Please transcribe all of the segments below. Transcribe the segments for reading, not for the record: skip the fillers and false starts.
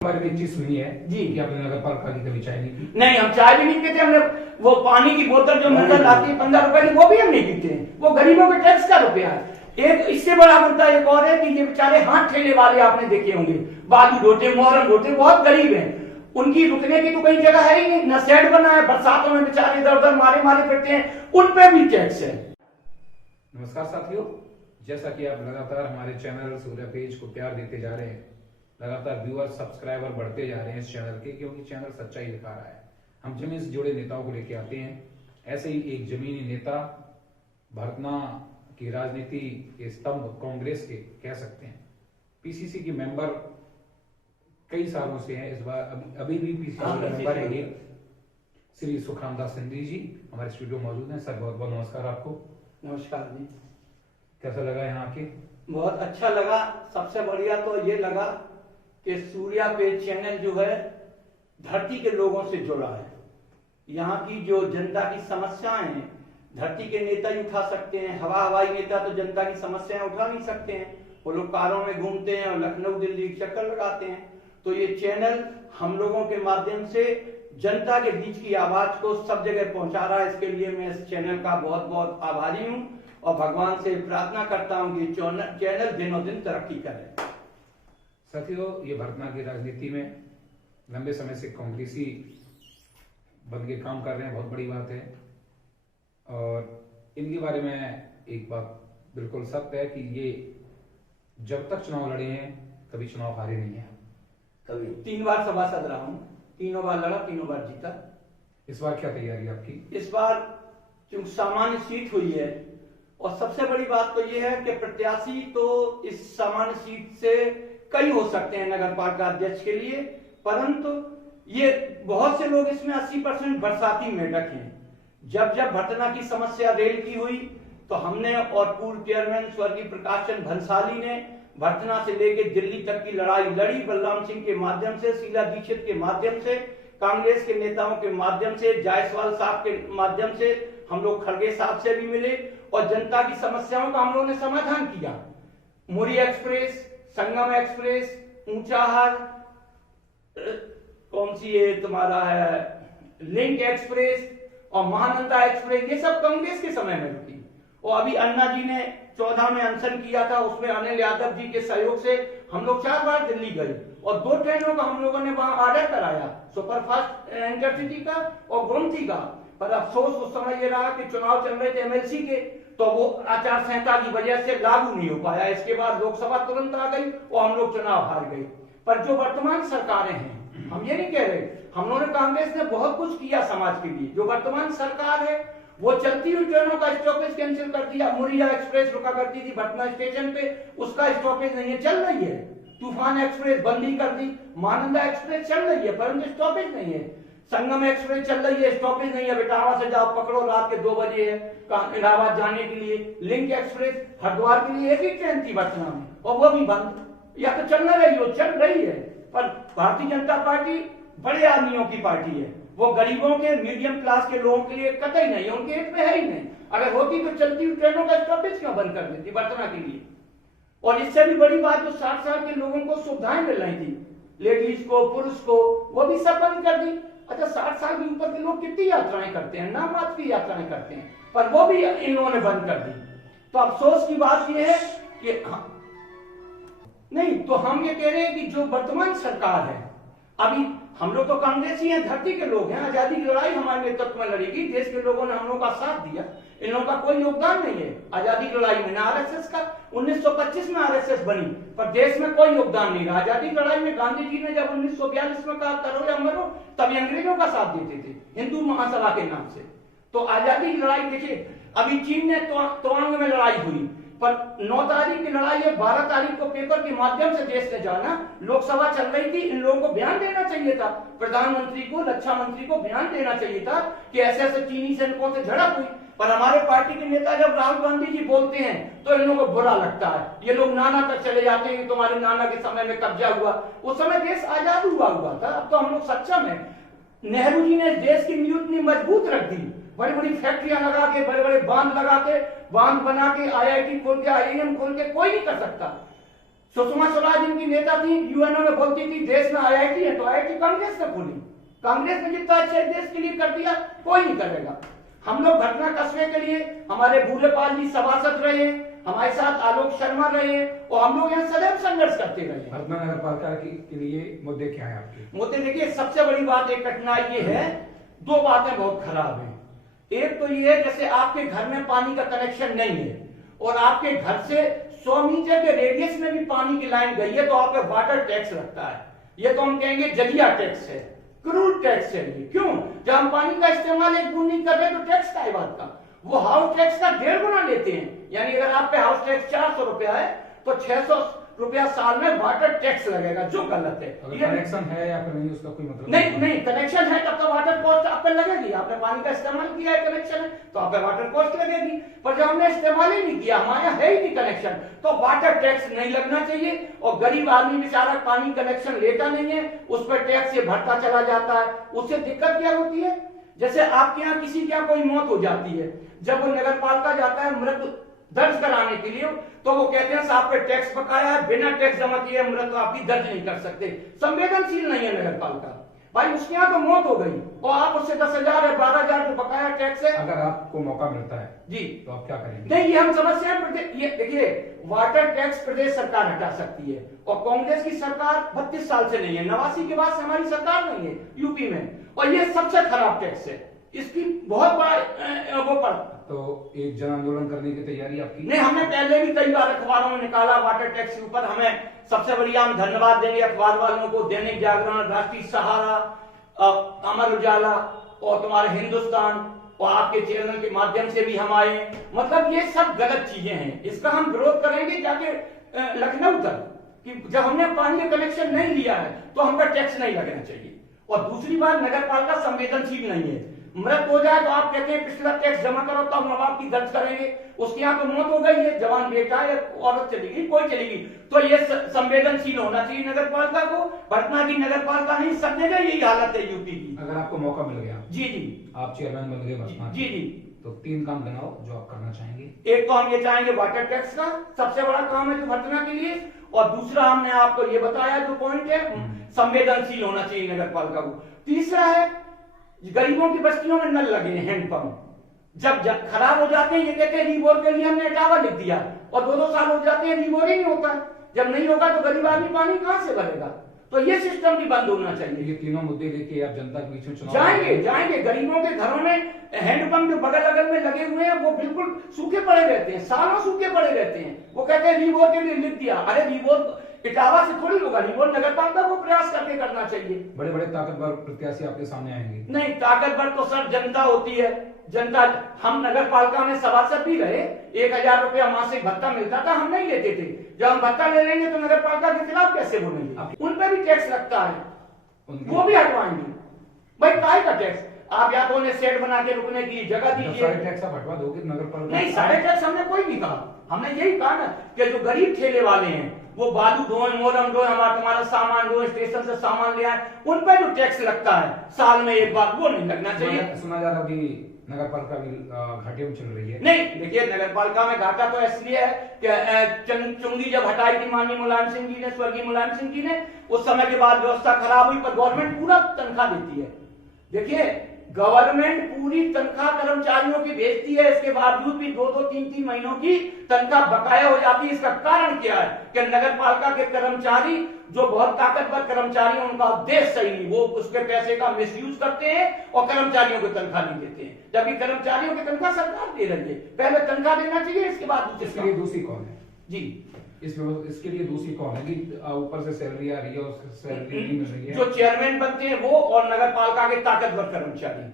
हमारी एक चीज सुनी है जी कि आपने नगर पालिका की कभी चाय नहीं पी। नहीं, हम चाय भी नहीं पीते। हमने वो पानी की बोतल जो मिनरल आती है 15 रुपए की, वो भी हम नहीं पीते हैं। वो गरीबों के टैक्स का रुपया है। एक इससे बड़ा मुद्दा एक और है कि ये बेचारे हाथ ठेले वाले आपने देखे होंगे, बालू ढोटे, मोहरम ढोटे, बहुत गरीब हैं। उनकी रुकने की तो कहीं जगह है ही नहीं, न शेड बना है, बरसातों में बेचारे इधर उधर मारे मारे फिरते हैं, उन पे भी टैक्स है। नमस्कार साथियों, जैसा कि आप लगातार हमारे चैनल सूर्या पेज को प्यार देते जा रहे हैं, लगातार व्यूअर सब्सक्राइबर बढ़ते जा रहे हैं इस चैनल के, क्योंकि चैनल सच्चाई दिखा रहा है। हम जमीन से जुड़े नेताओं को लेके आते हैं। ऐसे ही एक जमीनी नेता, भरतना की राजनीति के स्तंभ कांग्रेस के कह सकते हैं, पीसीसी की मेंबर कई सालों से हैं। इस बार अभी भी पीसीसी मेंबर है ये श्री सुखराम दास सिंधी जी हमारे स्टूडियो मौजूद हैं। सर बहुत बहुत नमस्कार आपको। नमस्कार जी। कैसा लगा यहाँ के? बहुत अच्छा लगा। सबसे बढ़िया तो ये लगा कि सूर्या पेज चैनल जो है धरती के लोगों से जुड़ा है। यहाँ की जो जनता की समस्याएं हैं, धरती के नेता ही उठा सकते हैं। हवाई नेता तो जनता की समस्याएं उठा नहीं सकते हैं, वो लोग कारों में घूमते हैं और लखनऊ दिल्ली चक्कर लगाते हैं। तो ये चैनल हम लोगों के माध्यम से जनता के बीच की आवाज को सब जगह पहुंचा रहा है। इसके लिए मैं इस चैनल का बहुत बहुत आभारी हूं और भगवान से प्रार्थना करता हूं कि चैनल दिनों दिन तरक्की करे। साथियों, ये भरतना की राजनीति में लंबे समय से कांग्रेसी बन के काम कर रहे हैं, बहुत बड़ी बात है। और इनके बारे में एक बात बिल्कुल सत्य है कि ये जब तक चुनाव लड़े हैं कभी चुनाव हारे नहीं है। कभी 3 बार सभासद रहा हूं, तीनों बार लड़ा, तीनों बार जीता। इस बार क्या तैयारी आपकी? इस बार चूंकि सामान्य सीट हुई है और सबसे बड़ी बात तो ये है कि प्रत्याशी तो इस सामान्य सीट से कई हो सकते हैं नगर पालिका अध्यक्ष के लिए, परंतु ये बहुत से लोग इसमें 80% बरसाती मेढक हैं। जब जब भरतना की समस्या रेल की हुई तो हमने और पूर्व चेयरमैन स्वर्गीय प्रकाश चंद्र भंसाली ने भरतना से लेकर दिल्ली तक की लड़ाई लड़ी। बलराम सिंह के माध्यम से, शीला दीक्षित के माध्यम से, कांग्रेस के नेताओं के माध्यम से, जायसवाल साहब के माध्यम से, हम लोग खड़गे साहब से भी मिले और जनता की समस्याओं का हम लोगों ने समाधान किया। मुरी एक्सप्रेस, संगम एक्सप्रेस, ऊंचाहार, कौन सी ये तुम्हारा है लिंक एक्सप्रेस और महानंदा एक्सप्रेस, ये सब कांग्रेस के समय में रुकी। और अभी अन्ना जी ने 14 में अनशन किया था, उसमें अनिल यादव जी के सहयोग से हम लोग 4 बार दिल्ली गए और 2 ट्रेनों का हम लोगों ने वहां ऑर्डर कराया, सुपरफास्ट इंटरसिटी का और गोमती का। पर अफसोस उस समय ये रहा कि चुनाव चल रहे थे एमएलसी के, तो वो आचार संहिता की वजह से लागू नहीं हो पाया। इसके बाद लोकसभा तुरंत आ गई और हम लोग चुनाव हार गए। पर जो वर्तमान सरकारें हैं, हम ये नहीं कह रहे, हम लोगों ने, कांग्रेस ने बहुत कुछ किया समाज के लिए। जो वर्तमान सरकार है वो चलती हुई ट्रेनों का स्टॉपेज कैंसिल कर दिया। मुरिया एक्सप्रेस रुका करती थी भटना स्टेशन पे, उसका स्टॉपेज नहीं है, चल रही है। तूफान एक्सप्रेस बंद ही कर दी। महानंदा एक्सप्रेस चल रही है परंतु स्टॉपेज नहीं है। संगम एक्सप्रेस चल रही है, स्टॉपेज नहीं है। बेटावा से जाओ पकड़ो, रात के 2 बजे है इलाहाबाद जाने के लिए। लिंक एक्सप्रेस हरिद्वार के लिए एक ही ट्रेन थी वर्तमान में और वो भी बंद। या तो चल रही हो, चल रही है। पर भारतीय जनता पार्टी बड़े आदमियों की पार्टी है, वो गरीबों के, मीडियम क्लास के लोगों के लिए कतई नहीं है, उनके हित में है ही नहीं। अगर होती तो चलती हुई ट्रेनों का स्टॉपेज क्यों बंद कर देती वर्तना के लिए। और इससे भी बड़ी बात, जो 60 साल के लोगों को सुविधाएं मिल रही थी, लेडीज को, पुरुष को, वो भी सब बंद कर दी। अच्छा, 60 साल के ऊपर के लोग कितनी यात्राएं करते हैं, नाम मात्र की यात्राएं करते हैं, पर वो भी इन लोगों ने बंद कर दी। तो अफसोस की बात यह है कि नहीं, तो हम ये कह रहे हैं कि जो वर्तमान सरकार है, अभी हम लोग तो कांग्रेसी हैं, धरती के लोग हैं, आजादी की लड़ाई हमारे नेतृत्व में लड़ेगी, देश के लोगों ने हम लोगों का साथ दिया। इन लोगों का कोई योगदान नहीं है आजादी की लड़ाई में, ना आरएसएस का। 1925 में आरएसएस बनी पर देश में कोई योगदान नहीं रहा। आजादी की लड़ाई में गांधी जी ने जब 1942 में कहा करो या मरो, तभी अंग्रेजों का साथ देते थे हिंदू महासभा के नाम से। तो आजादी की लड़ाई देखिए, अभी चीन ने तवांग में लड़ाई हुई, पर 9 तारीख की लड़ाई है, 12 तारीख को पेपर के माध्यम से देश ने जाना। लोकसभा चल रही थी, इन लोगों को बयान देना चाहिए था, प्रधानमंत्री को, रक्षा मंत्री को बयान देना चाहिए था कि ऐसे ऐसे चीनी सैनिकों से झड़प हुई। पर हमारे पार्टी के नेता जब राहुल गांधी जी बोलते हैं तो इन लोगों को बुरा लगता है। ये लोग नाना तक चले जाते हैं कि तुम्हारे नाना के समय में कब्जा हुआ, उस समय देश आजाद हुआ था। अब तो हम लोग सक्षम है। नेहरू जी ने देश की नींव इतनी मजबूत रख दी, बड़ी बड़ी फैक्ट्रियां लगा के, बड़े बड़े बांध लगा के, बांध बना के, आईआईटी खोल के, आईआईएम खोल के, कोई नहीं कर सकता। सुषमा स्वराज इनकी नेता थी, यूएनओ में बोलती थी देश में आईआईटी है, तो आईआईटी कांग्रेस ने खोली। कांग्रेस ने जितना अच्छा देश के लिए कर दिया कोई नहीं करेगा। हम लोग घटना कस्बे के लिए हमारे भूलेपाल जी सभासद रहे, हमारे साथ आलोक शर्मा रहे और हम लोग यहाँ सदैव संघर्ष करते रहे। भरतपुर नगर पालिका के लिए मुद्दे क्या है आपके? मुद्दे देखिए, सबसे बड़ी बात एक कठिनाई ये है, दो बातें बहुत खराब है। एक तो ये है जैसे आपके घर में पानी का कनेक्शन नहीं है और आपके घर से 100 मीटर के रेडियस में भी पानी की लाइन गई है तो आप पे वाटर टैक्स लगता है। ये तो हम कहेंगे जलिया टैक्स है, क्रूड टैक्स है। ये क्यों? जब हम पानी का इस्तेमाल एक बूंद नहीं कर रहे तो टैक्स का है बात का। वो हाउस टैक्स का 1.5 गुना लेते हैं, यानी अगर आप पे हाउस टैक्स 400 रुपया है तो 600 रुपया साल में वाटर टैक्स लगेगा, जो गलत है। कनेक्शन है या फिर नहीं उसका कोई मतलब नहीं, कनेक्शन है तब तो वाटर कॉस्ट आप पे लगेगी। आपने पानी का इस्तेमाल किया है, कनेक्शन है तो आप पे वाटर कॉस्ट लगेगी। पर जब हमने इस्तेमाल ही नहीं किया, हमारे यहाँ है ही नहीं कनेक्शन, तो वाटर टैक्स नहीं लगना चाहिए। और गरीब आदमी बेचारा पानी कनेक्शन लेता नहीं है, उस पर टैक्स ये भरता चला जाता है। उससे दिक्कत क्या होती है, जैसे आपके यहाँ किसी के यहाँ कोई मौत हो जाती है, जब वो नगर पालिका जाता है मृत्यु दर्ज कराने के लिए तो वो कहते हैं साहब पे टैक्स बकाया है, बिना टैक्स जमा किए मृत्यु आपकी दर्ज नहीं कर सकते। संवेदनशील नहीं है नगर पालिका। भाई उसके यहाँ तो मौत हो गई और आप उससे 10,000 है 12,000 जो बकाया टैक्स है। अगर आपको मौका मिलता है जी तो आप क्या करेंगे? नहीं, ये हम समझते हैं। ये देखिए, वाटर टैक्स प्रदेश सरकार हटा सकती है और कांग्रेस की सरकार 32 साल से नहीं है, 89 के बाद से हमारी सरकार नहीं है यूपी में, और ये सबसे खराब टैक्स है। इसकी बहुत बड़ा वो पर तो एक जन आंदोलन करने की तैयारी आपकी? नहीं, हमने पहले भी कई बार अखबारों में निकाला वाटर टैक्स के ऊपर। हमें सबसे बढ़िया हम धन्यवाद देंगे अखबार वालों को, दैनिक जागरण, राष्ट्रीय सहारा, अमर उजाला और तुम्हारे हिंदुस्तान और आपके चैनल के माध्यम से भी हम आए। मतलब ये सब गलत चीजें हैं, इसका हम विरोध करेंगे जाके लखनऊ तक कि जब हमने पानी का कनेक्शन नहीं लिया है तो हम पर टैक्स नहीं लगना चाहिए। और दूसरी बात, नगर पालिका संवेदनशील नहीं है। मृत हो जाए तो आप कहते हैं पिछला टैक्स जमा करो तब हम आपकी दर्ज करेंगे। उसके यहाँ तो मौत हो गई है, जवान बेटा या औरत चलेगी, कोई चलेगी, तो ये संवेदनशील होना चाहिए नगर पालिका को। पटना की नगर पालिका नहीं, सब जगह यही हालत है यूपी की। अगर आपको मौका मिल गया, जी आप चेयरमैन बन गए पटना, जी, तो 3 काम बनाओ जो आप करना चाहेंगे। एक तो हम ये चाहेंगे वाटर टैक्स का सबसे बड़ा काम है जो पटना के लिए, और दूसरा हमने आपको ये बताया जो पॉइंट है संवेदनशील होना चाहिए नगर पालिका को। तीसरा है गरीबों की बस्तियों में नल लगे हैं, हैंडपंप जब खराब हो जाते हैं ये कहते हैं रीबोर के लिए हमने टावर लिख दिया, और 2-2 साल हो जाते हैं रीबोर ही नहीं होता। जब नहीं होगा तो गरीब आदमी पानी कहां से भरेगा? तो ये सिस्टम भी बंद होना चाहिए। ये तीनों मुद्दे लेके आप जनता के बीच में चुनाव जाएंगे। गरीबों के घरों में हैंडपंप जो बगल अगल में लगे हुए हैं वो बिल्कुल सूखे पड़े रहते हैं, सालों सूखे पड़े रहते हैं। वो कहते हैं रीबोर के लिए लिख दिया। अरे रीबोर इटावा से थोड़ी होगा, रीबोर नगर पालिका को प्रयास करके करना चाहिए। बड़े बड़े ताकतवर प्रत्याशी आपके सामने आएंगे। नहीं, ताकतवर तो सर जनता होती है। जनता, हम नगर पालिका में सभासद भी रहे, 1,000 रुपया मासिक भत्ता मिलता था, हम नहीं लेते थे। जब हम भत्ता ले लेंगे तो नगर पालिका के खिलाफ कैसे बोलेंगे? उन पर भी टैक्स लगता है, वो भी हटवाएंगे। भाई काय का टैक्स? आप या तो उन्हें सेट बना के रुकने की जगह दीजिए। सारे टैक्स आप हटवा दोगे नगर पालिका? नहीं, सारे टैक्स हमने कोई नहीं कहा। हमने यही कहा ना कि जो गरीब ठेले वाले हैं वो बालू ढोए, मोरम ढोए, तुम्हारा सामान ढोए, स्टेशन से सामान ले आए, उन पर जो टैक्स लगता है साल में एक बार, वो नहीं लगना चाहिए। सुना जा रहा अभी नगर पालिका भी घाटे में चल रही है। नहीं, देखिए नगर पालिका में घाटा तो इसलिए है कि चुंगी जब हटाई थी माननीय मुलायम सिंह जी ने, स्वर्गीय मुलायम सिंह जी ने, उस समय के बाद व्यवस्था खराब हुई, पर गवर्नमेंट पूरा तनख्वाह देती है। देखिए गवर्नमेंट पूरी तनख्वाह कर्मचारियों की भेजती है, इसके बावजूद भी 2-2, 3-3 महीनों की तनख्वाह बकाया हो जाती है। इसका कारण क्या है कि नगर पालिका के कर्मचारी जो बहुत ताकतवर कर्मचारी हैं उनका उद्देश्य सही नहीं, वो उसके पैसे का मिसयूज करते हैं और कर्मचारियों को तनख्वाह नहीं देते हैं, जबकि कर्मचारियों की तनख्वाह सरकार दे रही है। पहले तनख्वाह देना चाहिए, इसके बाद दूसरी कौन है जी इसके लिए दूसरी कौन है कि ऊपर से सैलरी आ रही है और सैलरी नहीं मिल रही है? जो चेयरमैन बनते हैं वो, और नगर पालिका के ताकतवर कर्मचारी।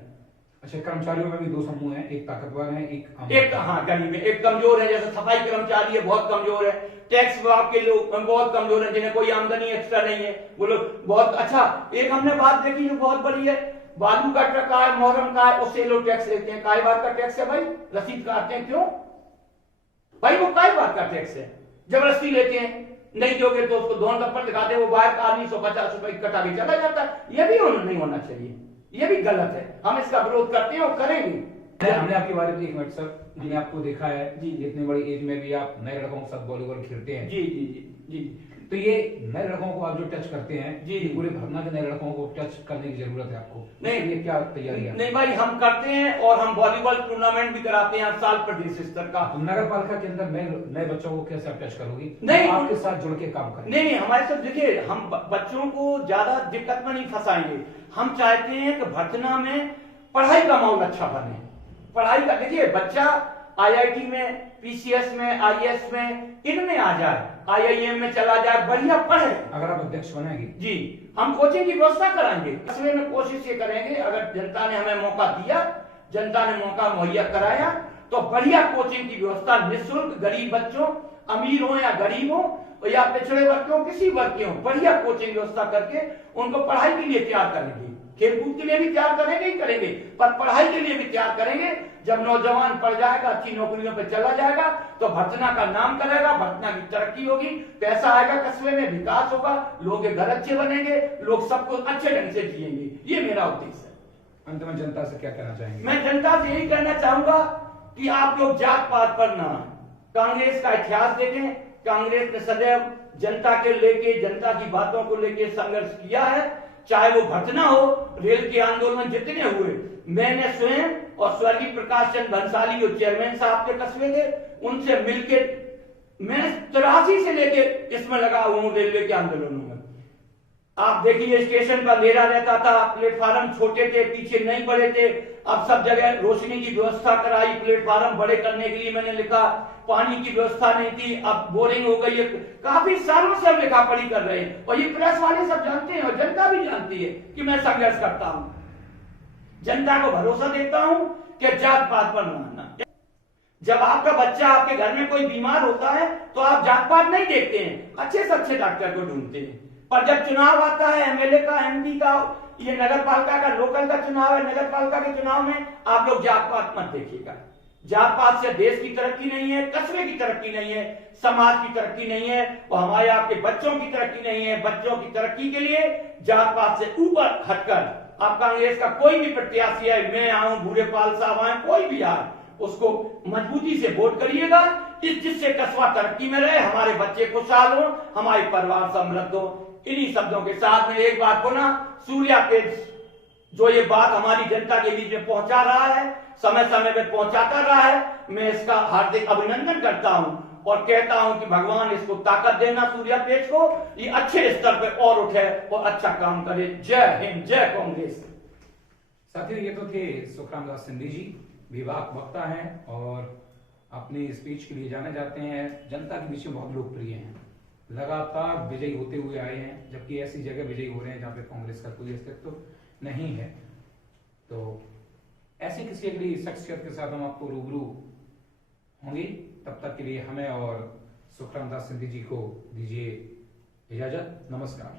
अच्छा, कर्मचारियों में भी 2 समूह हैं, एक ताकतवर है, एक हाँ गरीब है, एक कमजोर है। जैसे सफाई कर्मचारी है, बहुत कमजोर है। टैक्स विभाग के लोग बहुत कमजोर है, जिन्हें कोई आमदनी एक्स्ट्रा नहीं है, वो लोग बहुत अच्छा। एक हमने बात देखी जो बहुत बड़ी है, बालू का ट्रक है, मोहरम का है, उससे लोग टैक्स लेते हैं। काय बात का टैक्स है भाई? रसीद काटते हैं, क्यों भाई? वो काय बात का टैक्स है? जबरदस्ती लेते हैं, नहीं दोगे तो उसको दोन थप्पड़ दिखाते हैं, वो बाहर आदमी 150 रुपए कटा के चला जाता है। ये भी नहीं होना चाहिए, ये भी गलत है। हम इसका विरोध करते हैं और करेंगे। हमने आपके बारे में 1 मिनट सर, मैंने आपको देखा है जी, इतनी बड़ी एज में भी आप नए लड़कों के साथ वॉलीबॉल खेलते हैं। जी जी जी। जी तो ये नए लड़कों को आप जो टच करते हैं जी। पूरे भरना के नए लड़कों को टच करने की जरूरत है आपको, नहीं। ये क्या तैयारी है? नहीं भाई, हम करते हैं और हम वॉलीबॉल टूर्नामेंट भी कराते हैं हर साल प्रदेश स्तर का। तो नगर पालिका के अंदर नए बच्चों को कैसे आप टच करोगी? नहीं, आपके साथ जुड़ के काम करें। नहीं, हमारे साथ देखिए, हम बच्चों को ज्यादा दिक्कत में नहीं फंसाएंगे। हम चाहते हैं कि भर्तना में पढ़ाई का माहौल अच्छा बने। पढ़ाई का देखिए, बच्चा आईआईटी में, पीसीएस में, आईएएस में, इनमें आ जाए, आईआईएम में चला जाए, बढ़िया पढ़े। अगर आप अध्यक्ष बनेगी जी, हम कोचिंग की व्यवस्था कराएंगे। कस्बे में कोशिश ये करेंगे, अगर जनता ने हमें मौका दिया, जनता ने मौका मुहैया कराया, तो बढ़िया कोचिंग की व्यवस्था निःशुल्क, गरीब बच्चों, अमीर हो या गरीब हो या पिछड़े वर्ग हो, किसी वर्ग के हो, बढ़िया कोचिंग व्यवस्था करके उनको पढ़ाई के लिए तैयार करेंगे। खेलकूद के लिए भी तैयार करेंगे ही करेंगे, पर पढ़ाई के लिए भी तैयार करेंगे। जब नौजवान पढ़ जाएगा, अच्छी नौकरियों पे चला जाएगा, तो भर्तना का नाम करेगा, भर्तना की तरक्की होगी, पैसा आएगा, कस्बे में विकास होगा, लोगों के घर अच्छे बनेंगे, लोग सबको अच्छे ढंग से जिएंगे। ये मेरा उद्देश्य है। अंत में जनता से क्या कहना चाहेंगे? मैं जनता से यही कहना चाहूंगा कि आप लोग जात पात पर ना, कांग्रेस का इतिहास देखें। कांग्रेस ने सदैव जनता के लेके, जनता की बातों को लेके संघर्ष किया है। चाहे वो भर्तना हो, रेल के आंदोलन जितने हुए, मैंने स्वयं और स्वर्गीय प्रकाश चंद्र भंसाली जो चेयरमैन साहब के कस्बे थे, उनसे मिलके मैं 83 से लेके इसमें लगा हुआ हूं रेलवे के आंदोलनों में। आप देखिए, स्टेशन का अंधेरा रहता था, प्लेटफार्म छोटे थे, पीछे नहीं बड़े थे। अब सब जगह रोशनी की व्यवस्था कराई, प्लेटफार्म बड़े करने के लिए मैंने लिखा। पानी की व्यवस्था नहीं थी, अब बोरिंग हो गई है। काफी सालों से हम लिखा पढ़ी कर रहे हैं, और ये प्रेस वाले सब जानते हैं और जनता भी जानती है कि मैं संघर्ष करता हूं। जनता को भरोसा देता हूं कि जात पात पर मानना। जब आपका बच्चा आपके घर में कोई बीमार होता है, तो आप जात पात नहीं देखते हैं, अच्छे से अच्छे डॉक्टर को ढूंढते हैं। पर जब चुनाव आता है, एमएलए का, एमपी का, ये नगर पालिका का, लोकल का चुनाव है, नगर पालिका के चुनाव में आप लोग जात पात मत देखिएगा। जात पात से देश की तरक्की नहीं है, कस्बे की तरक्की नहीं है, समाज की तरक्की नहीं है, और हमारे आपके बच्चों की तरक्की नहीं है। बच्चों की तरक्की के लिए जात पात से ऊपर हटकर आप कांग्रेस का कोई भी प्रत्याशी है, मैं आऊं, भूरेपाल साहब आए, कोई भी आए, उसको मजबूती से वोट करिएगा, जिससे कस्बा तरक्की में रहे, हमारे बच्चे खुशहाल हो, हमारे परिवार समृद्ध हो। इन्हीं शब्दों के साथ में एक बात को ना, सूर्या पेज जो ये बात हमारी जनता के बीच में पहुंचा रहा है, समय समय में पहुंचाता रहा है, मैं इसका हार्दिक अभिनंदन करता हूं और कहता हूं कि भगवान इसको ताकत देना, सूर्या पेज को, ये अच्छे स्तर पे और उठे और अच्छा काम करे। जय हिंद, जय कांग्रेस। साथियों, ये तो थे सुखराम दास सिंधी जी, विभाग वक्ता हैं और अपनी स्पीच के लिए जाने जाते हैं, जनता के बीच में बहुत लोकप्रिय हैं, लगातार विजयी होते हुए आए हैं, जबकि ऐसी जगह विजयी हो रहे हैं जहां पे कांग्रेस का कोई अस्तित्व नहीं है। तो ऐसी किसी अगली शख्सियत के साथ हम आपको रूबरू होंगे। तब तक के लिए हमें और सुखराम दास सिंधी जी को दीजिए इजाजत। नमस्कार।